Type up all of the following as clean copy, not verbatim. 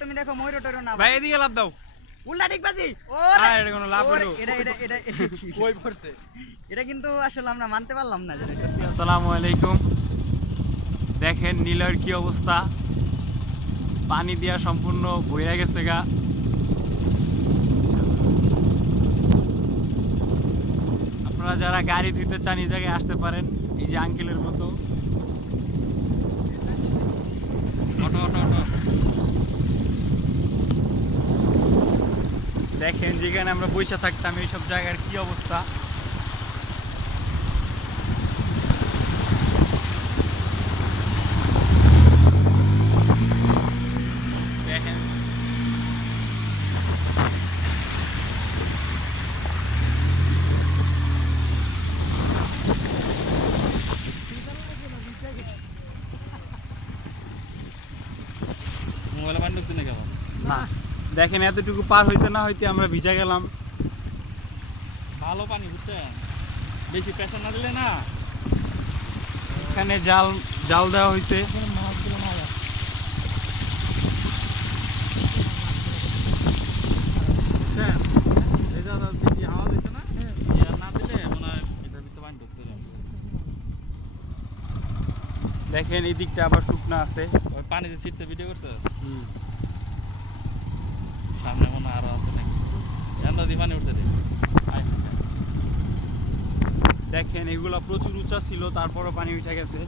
তুমি দেখো ময়ূর টয়ূর না ভাই এদিকে লাভ দাও উল্টা ডিগবাজি ওরে এটা কোনো লাভ হলো এটা কই পড়ছে এটা কিন্তু আসলে আমরা মানতে পারলাম না যেটা আসসালামু আলাইকুম দেখেন নীলার কি অবস্থা পানি দিয়া সম্পূর্ণ বইয়া গেছে গা আপনারা যারা গাড়ি ধুইতে চান এই জায়গায় আসতে পারেন এই যে আঙ্কেলের মতো দেখেন যেখানে আমরা বসে থাকতাম এইসব জায়গার কি অবস্থা দেখেন মোবাইলে পানি ঢুকছে না কেমন না দেখেন এতটুকু পার হইতে না হইতে আমরা ভিজা গেলাম ভালো পানি বুঝছেন বেশি প্রেশার না দিলে না এখানে জাল জাল দেওয়া হয়েছে বুঝছেন এই যে বেশি হাওয়া দিচ্ছে না ইয়ার না দিলে মনে হয় এটার ভিতরে পানি ঢুকতে যাবে দেখেন এই দিকটা আবার শুকনো আছে ওই পানি যে ছিটছে ভিডিও করছে সামনে মনে হয় আরো আছে নাকি এন্দা দিয়ে পানি উঠছে রে দেখেন এগুলা প্রচুর উঁচা ছিল তারপরও পানি উঠে গেছে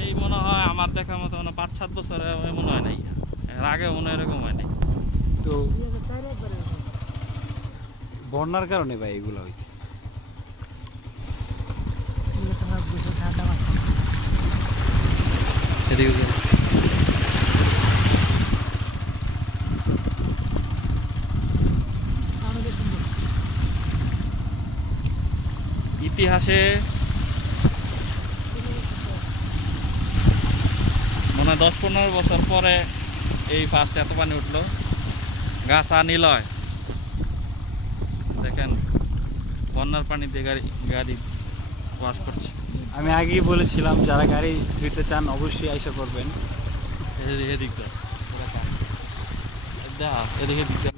এই মনে হয় আমার দেখার মতো মনে 5-7 বছর মনে হয় নাই এর আগে মনে হয় এরকম হয় নাই তো বন্যার কারণে ভাই এগুলো হয়েছে এদিকে ইতিহাসে মনে হয় 10-15 বছর পরে এই ফার্স্ট এত পানি উঠলো গাছা নিলয় দেখেন বন্যার পানিতে গাড়ি ওয়াশ করছে আমি আগেই বলেছিলাম যারা গাড়ি ধুইতে চান অবশ্যই আইসা করবেন এদিক এদিকে দিক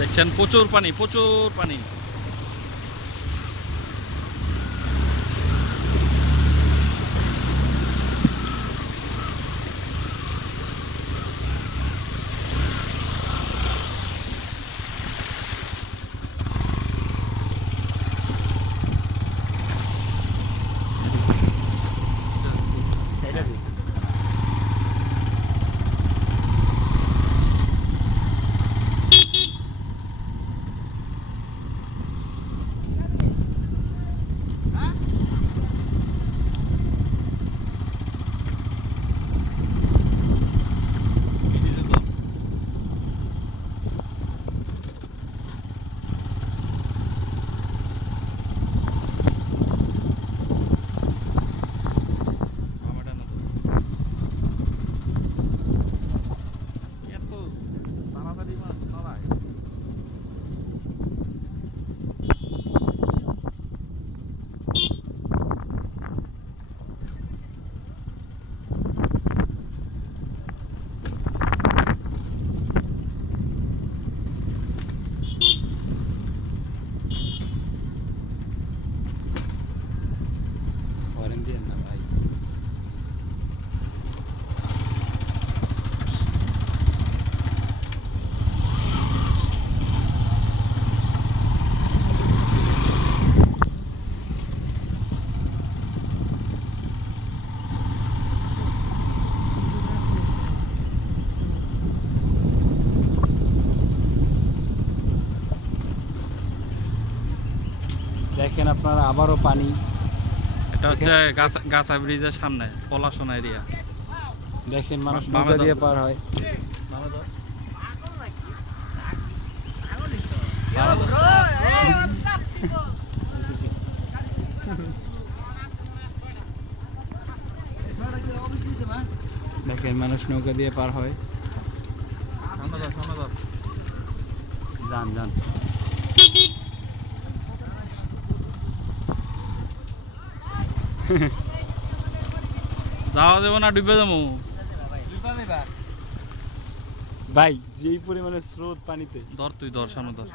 দেখছেন প্রচুর পানি, প্রচুর পানি। দেখেন আপনারা আবারও পানি। এটা হচ্ছে গাছা ব্রিজের সামনে পলাশোনা এরিয়া। দেখেন মানুষ নৌকা দিয়ে পার হয়। দেখেন মানুষ নৌকা দিয়ে পার হয়। যান যান। যাওয়া যাবো না, ডুবে যাবো। ভাই যেই পরিমাণে স্রোত পানিতে। ধর তুই, ধর সামনে ধর।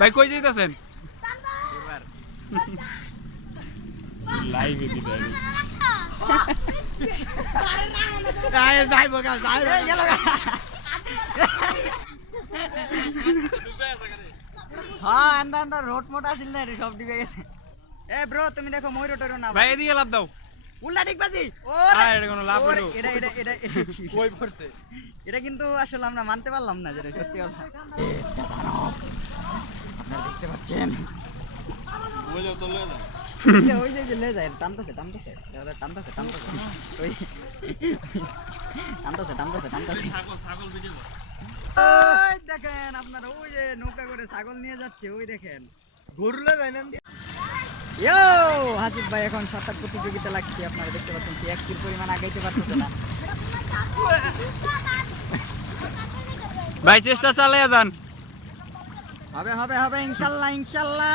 ভাই কই যাইতাছেন? লাইভে কি দেয়? যাইবো গা, যাইবো গেল গা। হ্যাঁ আন্দা রোড মোট আছিল না রে, সব ডুবে গেছে। এ ব্রো তুমি দেখো ময়ূর টয়ূর না ভাই এদিকে লাভ দাও। উল্টা ডিগবাজি। আর এটা কোনো লাভ হলো? এটা কই পড়ছে? এটা কিন্তু আসলে আমরা মানতে পারলাম না, যেটা সত্যি কথা। আপনারা দেখতে পাচ্ছেন ওই যে লে যায়, টানতেছে ওই টানতেছে। ওই দেখেন আপনারা, ওই যে নৌকা করে ছাগল নিয়ে যাচ্ছে, ওই দেখেন ঘুরলে যায় না। ইয়ো হাসিফ ভাই এখন সাঁতার প্রতিযোগিতা লাগছে, আপনারা দেখতে পাচ্ছেন কি এক পরিমাণ আগাইতে পারতেছে না। ভাই চেষ্টা চালিয়ে যান। হবে ইনশাল্লাহ।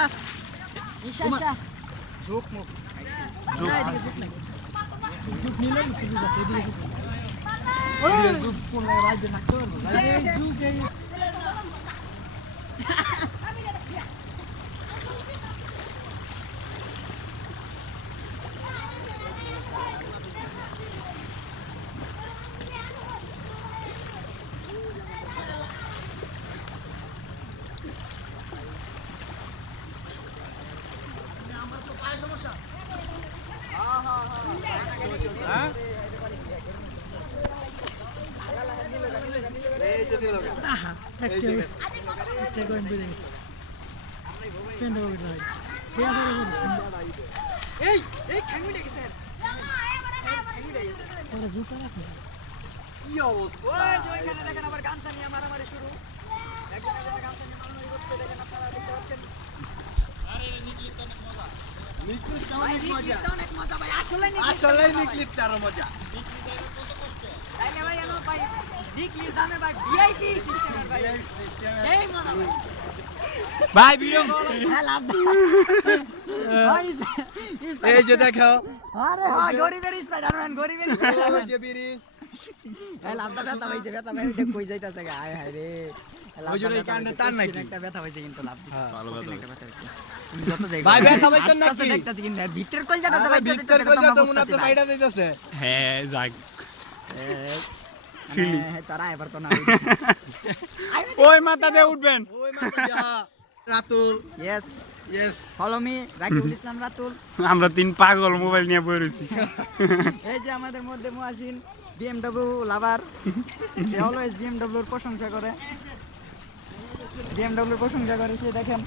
ঝুঁক মুখ এই এই খাঙ্গুড়ে গেছে কি অবস্থা ওই যে ওইখানে দেখেন আবার গামছা নিয়ে মারামারি শুরু একজন একজনের গামছা নিয়ে মারামারি করতে দেখেন আপনারা দেখতে পাচ্ছেন ভাই, নিকলিতে অনেক মজা ভাই আসলে আসলেই নিকলিতে আরো মজা তাইলে ভাই এনো ভাই নিকলির দামে ভাই ভিআইপি সিস্টেমের ভাই সেই মজা ভাই ভাই ভিডিও কল হ্যাঁ লাভ ভাই এই যে দেখো আরে হ্যাঁ গরিবের স্পাইডারম্যান গরিবের ওই যে বিরিশ এই লাভটা ব্যথা হইছে ব্যথা ভাই এটা কই যাইতাছে গা আয় হায় রে ওই জন্য এই কাণ্ডে টান নাকি? একটা ব্যথা হইছে কিন্তু লাভ ভালো কথা। একটা ব্যথা হইছে তুমি যত যাই ভাই, ব্যথা পাইছেন নাকি? দেখতাছি কিন্তু ভিতরের কলজাটা তো ভাই ভিতর কইলা তো মনে তো বাইরে দিতেছে হ্যাঁ যাক ফিলি তারা এবার তো না ওই মাথাতে উঠবেন ওই মাথা যা Ratul yes yes follow me Rakibul Islam Ratul আমরা তিন পাগল মোবাইল নিয়ে বই রয়েছি এই যে আমাদের মধ্যে মুয়াসিন বিএমডব্লিউ লাভার সে অলওয়েজ বিএমডব্লিউর প্রশংসা করে বিএমডব্লিউর প্রশংসা করে সে দেখেন